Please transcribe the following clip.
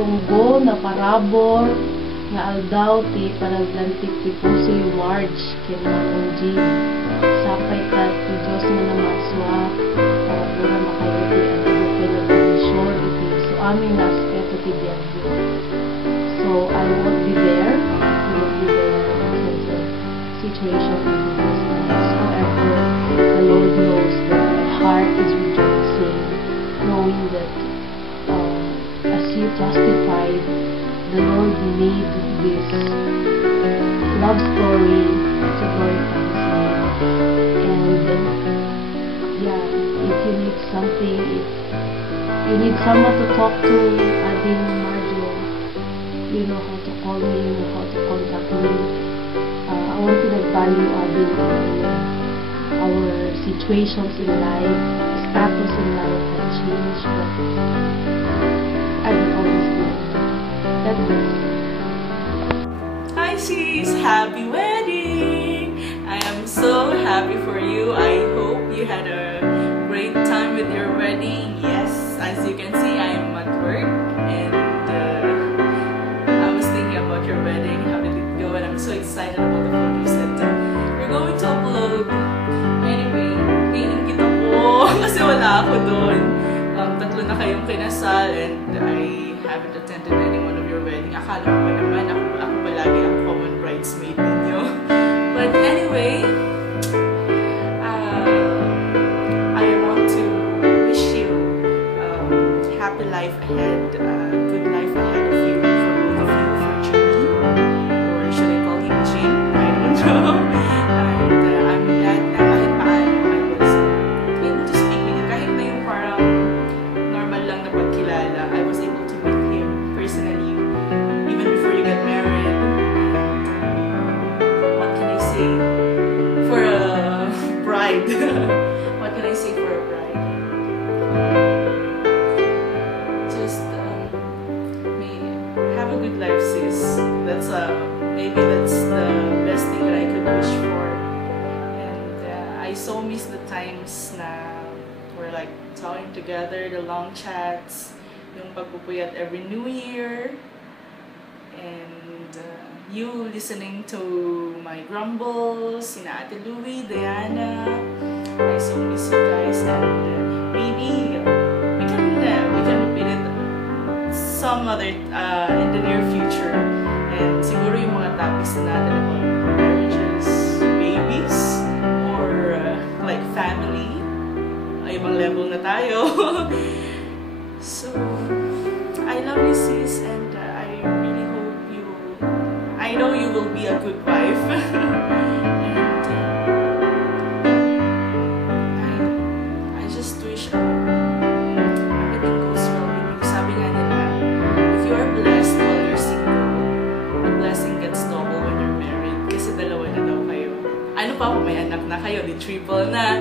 marunggo na parabor nga aldaw ti panaglantik ti puso yung Marge kinamang G sapay ka ti Diyos na namaswa pura makayo ti atigo pinagkondisyon iti so aming naspeto ti Diablo. So I won't be there because of situation in this life. However, the Lord knows that my heart is rejoicing knowing that as you testified, the Lord made this love story to glorify His name. And yeah, if you need something, if you need someone to talk to, Ading Marjo, you know how to call me, you know how to contact me. I want to value Ading our situations in life, status in life can change, but I will always be that way. Hi sis! Happy wedding! I am so happy for you. I hope you had a great time with your wedding. Yes, as you can see, I am at work and I was thinking about your wedding, how did it go, and I'm so excited about the photos that we're going to upload. Anyway, iingit ako kasi wala ako doon. Tatlo na kayong kinasal and I haven't attended any one of your wedding. Akala ko pa naman ako palagi ang common bridesmaid ninyo. But anyway, I want to wish you happy life ahead, good life ahead of you for both of you, for Jimmy, or should I call him Jim? I don't know. And I'm glad na kahit paano I was able to speak with you. Kahit na yung parang normal lang na pagkilala, I was able to meet him personally even before you got married. What can I say for a bride? What can I say for a bride? Just have a good life, sis. That's maybe that's the best thing that I could wish for. And I so miss the times na we're like talking together, the long chats, yung pagpupuyat every New Year, and you listening to my grumbles, sina Ate Louie, Diana. I so miss you guys, and maybe we can repeat it some other in the near future. And siguro yung mga topics na natin about marriages, babies, or like family, ay ibang level na tayo. So I love you sis, and I really hope I know you will be a good wife. And I just wish everything goes well with you. Sabi nga nila, if you are blessed while you're single, the blessing gets double when you're married. Kasi dalawa na daw kayo. Ano pa kung may anak na kayo, di triple na.